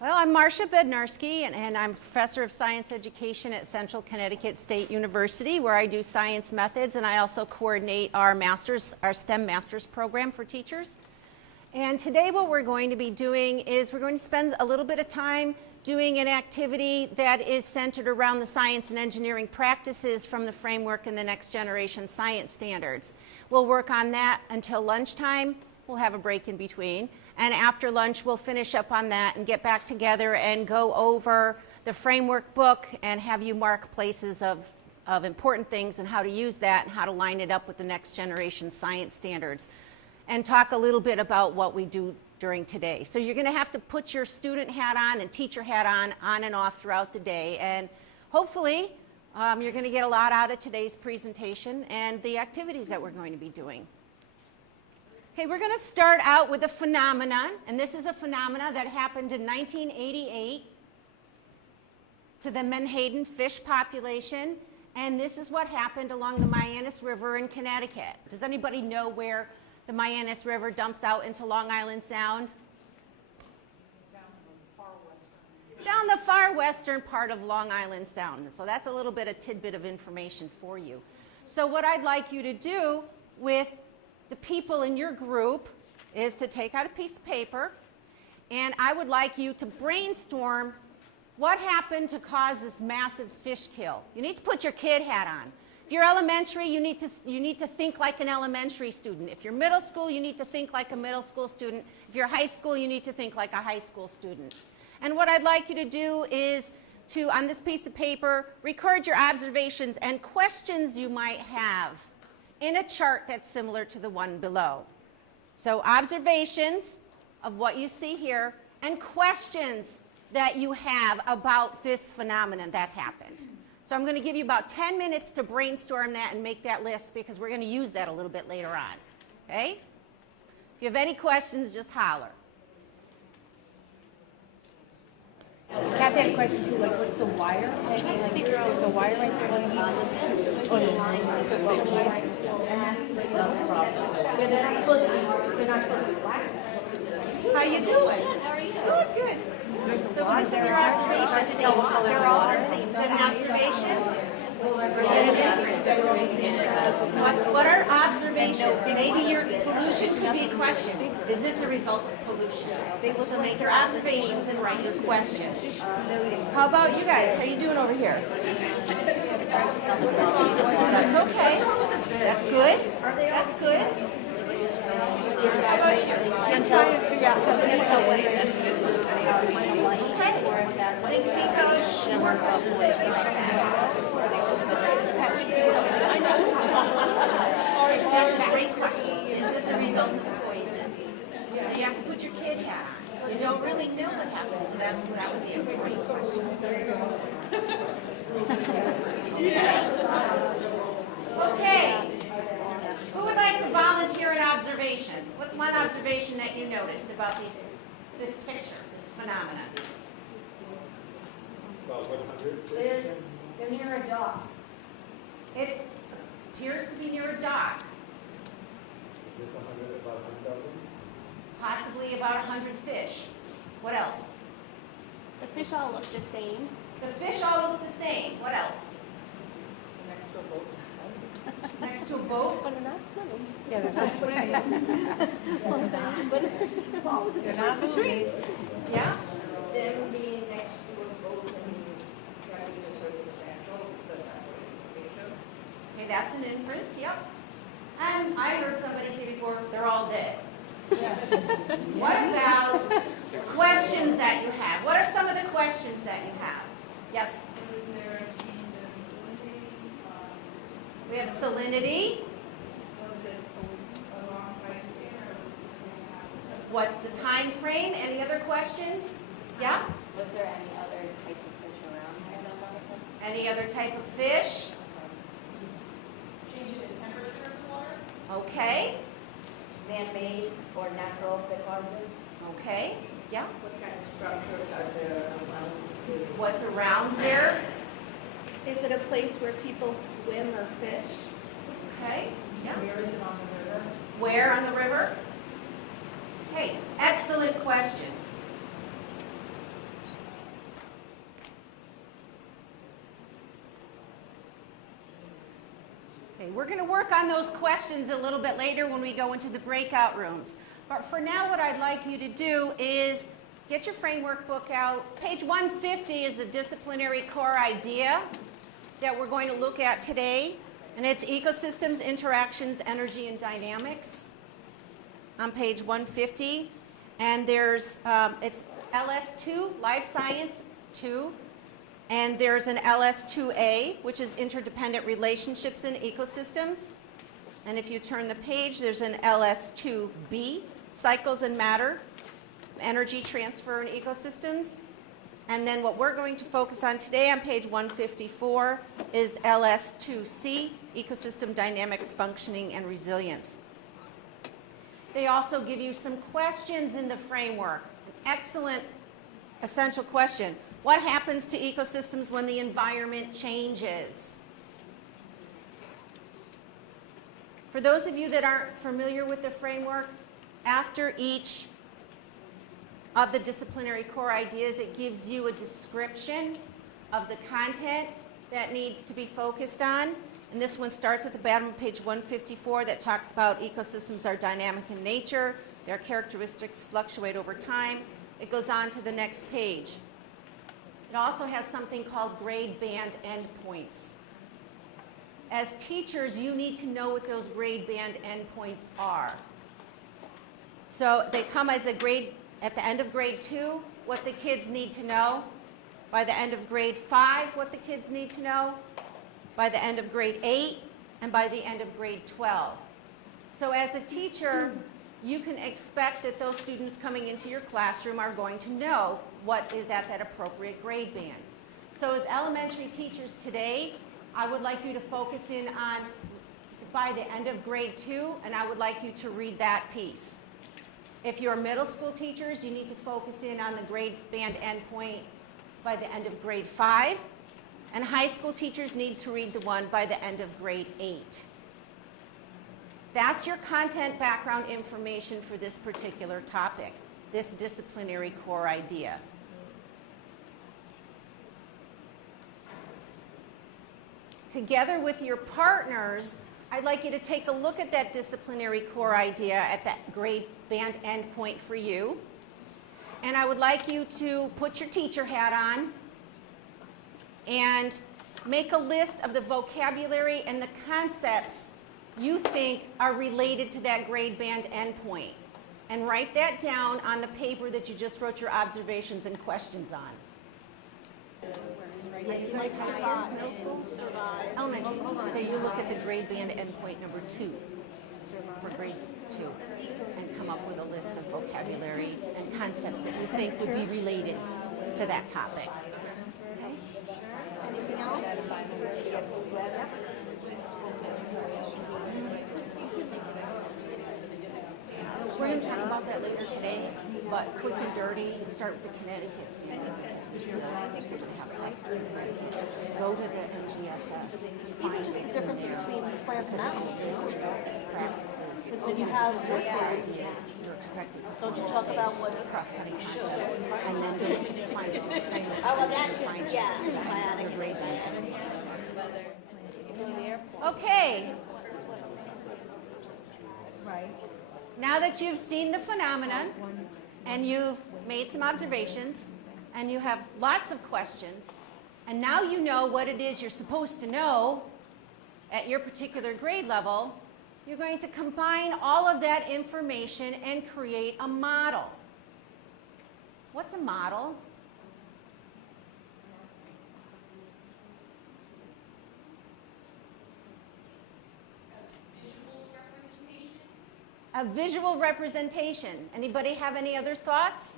Well, I'm Marsha Bednarski, and I'm professor of science education at Central Connecticut State University, where I do science methods, and I also coordinate our STEM master's program for teachers. And today what we're going to be doing is we're going to spend a little bit of time doing an activity that is centered around the science and engineering practices from the framework and the next generation science standards. We'll work on that until lunchtime. We'll have a break in between. And after lunch, we'll finish up on that and get back together and go over the framework book and have you mark places of important things and how to use that and how to line it up with the next generation science standards. And talk a little bit about what we do during today. So you're going to have to put your student hat on and teacher hat on and off throughout the day. And hopefully, you're going to get a lot out of today's presentation and the activities that we're going to be doing. Okay, we're going to start out with a phenomenon, and this is a phenomenon that happened in 1988 to the menhaden fish population, and this is what happened along the Mianus River in Connecticut. Does anybody know where the Mianus River dumps out into Long Island Sound? Down the far western part of Long Island Sound. So that's a little bit of tidbit of information for you. So what I'd like you to do with the people in your group is to take out a piece of paper, and I would like you to brainstorm what happened to cause this massive fish kill. You need to put your kid hat on. If you're elementary, you need to think like an elementary student. If you're middle school, you need to think like a middle school student. If you're high school, you need to think like a high school student. And what I'd like you to do is to, on this piece of paper, record your observations and questions you might have in a chart that's similar to the one below. So observations of what you see here and questions that you have about this phenomenon that happened. So I'm going to give you about 10 minutes to brainstorm that and make that list because we're going to use that a little bit later on. Okay? If you have any questions, just holler. Kathy had a question too, like what's the wire? Like, there's a wire right there. They're not supposed to be black. How you doing? How are you? Good, good. So what are some of your observations? They're all the same. Is it an observation? What are observations? Maybe your pollution could be a question. Is this a result of pollution? So make your observations and write your questions. How about you guys? How are you doing over here? That's okay. That's good. That's good. How about you? Can't tell what it is. Think of more questions that you might have. That's a great question. Is this a result of poison? So you have to put your kid hat on. You don't really know what happened, so that would be a great question. Okay. Who would like to volunteer an observation? What's one observation that you noticed about this picture, this phenomenon? They're near a dock. It appears to be near a dock. Possibly about 100 fish. What else? The fish all look the same. The fish all look the same. What else? Next to a boat. Next to a boat? But they're not swimming. Yeah, they're not swimming. But They're not moving. Yeah? Them being next to a boat and trying to be circumstantial, does not location. Okay, that's an inference. Yep. And I heard somebody say before, they're all dead. What about questions that you have? What are some of the questions that you have? Yes? Is there a change in salinity? We have salinity. Was it a long lifespan or was it something What's the time frame? Any other questions? Yeah? was there any other type of fish around here that might have been? Any other type of fish? change in temperature of water? Okay. Man-made or natural that caused this? Okay. Yeah. What kind of structures are there around the What's around there? Is it a place where people swim or fish? Okay. Yeah. Where is it on the river? Where on the river? Okay. Excellent questions. Exactly. We're going to work on those questions a little bit later when we go into the breakout rooms. But for now, what I'd like you to do is get your framework book out. Page 150 is the disciplinary core idea that we're going to look at today. And it's ecosystems, interactions, energy, and dynamics on page 150. And there's, it's LS2, Life Science 2. And there's an LS2A, which is interdependent relationships in ecosystems. And if you turn the page, there's an LS2B, cycles and matter, energy transfer in ecosystems. And then what we're going to focus on today on page 154 is LS2C, ecosystem dynamics, functioning, and resilience. They also give you some questions in the framework. An excellent, essential question. What happens to ecosystems when the environment changes? For those of you that aren't familiar with the framework, after each of the disciplinary core ideas, it gives you a description of the content that needs to be focused on. And this one starts at the bottom of page 154 that talks about ecosystems are dynamic in nature, their characteristics fluctuate over time. It goes on to the next page. It also has something called grade band endpoints. As teachers, you need to know what those grade band endpoints are. So they come as a grade, at the end of grade 2, what the kids need to know. By the end of grade 5, what the kids need to know. By the end of grade 8, and by the end of grade 12. So as a teacher, you can expect that those students coming into your classroom are going to know what is at that appropriate grade band. So as elementary teachers today, I would like you to focus in on by the end of grade 2, and I would like you to read that piece. If you're middle school teachers, you need to focus in on the grade band endpoint by the end of grade 5, and high school teachers need to read the one by the end of grade 8. That's your content background information for this particular topic, this disciplinary core idea. Together with your partners, I'd like you to take a look at that disciplinary core idea at that grade band endpoint for you. And I would like you to put your teacher hat on and make a list of the vocabulary and the concepts you think are related to that grade band endpoint. And write that down on the paper that you just wrote your observations and questions on. Like survive, middle school? Survive. Elementary. So you look at the grade band endpoint number 2 for grade 2 and come up with a list of vocabulary and concepts that you think would be related to that topic. Okay? Anything else? We're going to talk about that later today, but quick and dirty, start with the Connecticut standard. Go to the NGSS. Even just the difference between plants and animals. Practices. Because when you have workloads, You're expected. don't you talk about what's Cross-cutting concepts, and then go to define it. Oh, well, that's, yeah, antibiotic. Okay. Right. Now that you've seen the phenomenon, and you've made some observations, and you have lots of questions, and now you know what it is you're supposed to know at your particular grade level, you're going to combine all of that information and create a model. What's a model? A visual representation. Anybody have any other thoughts?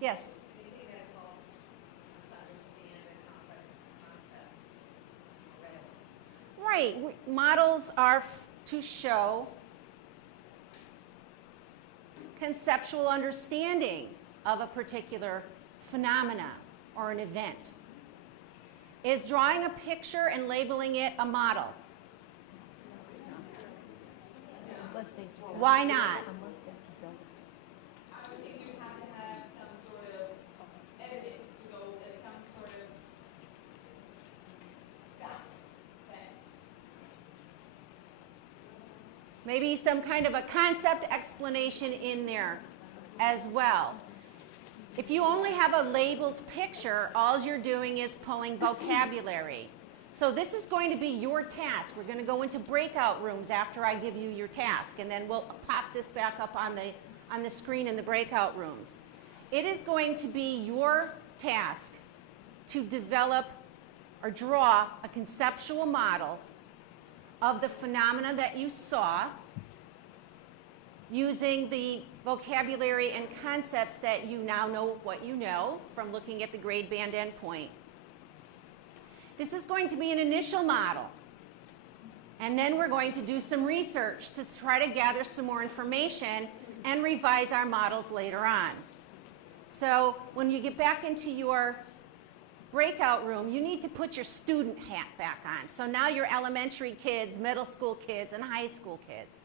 Yes? Right. Models are to show conceptual understanding of a particular phenomena or an event. Is drawing a picture and labeling it a model? Why not? I would think you have to have some sort of evidence to go, some sort of Maybe some kind of a concept explanation in there as well. If you only have a labeled picture, all you're doing is pulling vocabulary. So this is going to be your task. We're going to go into breakout rooms after I give you your task, and then we'll pop this back up on the screen in the breakout rooms. It is going to be your task to develop or draw a conceptual model of the phenomena that you saw using the vocabulary and concepts that you now know what you know from looking at the grade band endpoint. This is going to be an initial model. And then we're going to do some research to try to gather some more information and revise our models later on. So when you get back into your breakout room, you need to put your student hat back on. So now you're elementary kids, middle school kids, and high school kids.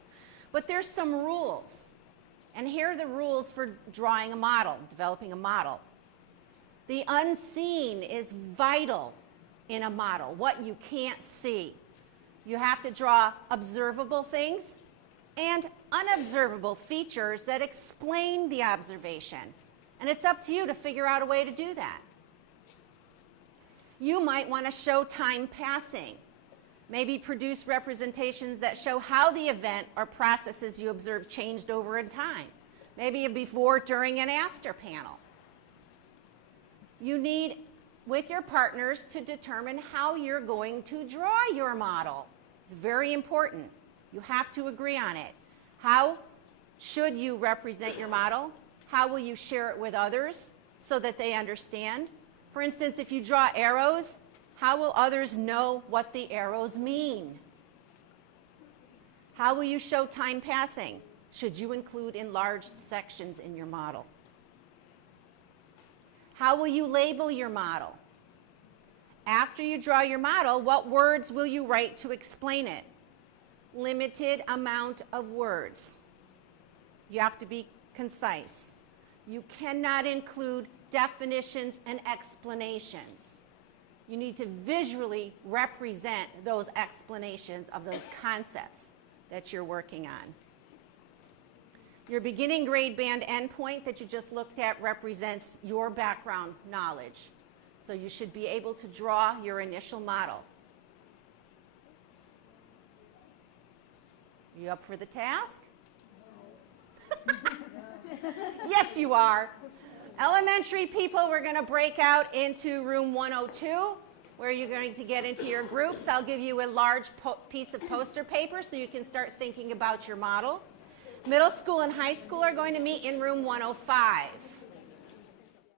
But there's some rules. And here are the rules for drawing a model, developing a model. The unseen is vital in a model, what you can't see. You have to draw observable things and unobservable features that explain the observation. And it's up to you to figure out a way to do that. You might want to show time passing. Maybe produce representations that show how the event or processes you observed changed over in time. Maybe a before, during, and after panel. You need, with your partners, to determine how you're going to draw your model. It's very important. You have to agree on it. How should you represent your model? How will you share it with others so that they understand? For instance, if you draw arrows, how will others know what the arrows mean? How will you show time passing? Should you include enlarged sections in your model? How will you label your model? After you draw your model, what words will you write to explain it? Limited amount of words. You have to be concise. You cannot include definitions and explanations. You need to visually represent those explanations of those concepts that you're working on. Your beginning grade band endpoint that you just looked at represents your background knowledge. So you should be able to draw your initial model. You up for the task? Yes, you are. Elementary people, we're going to break out into room 102, where you're going to get into your groups. I'll give you a large piece of poster paper so you can start thinking about your model. Middle school and high school are going to meet in room 105.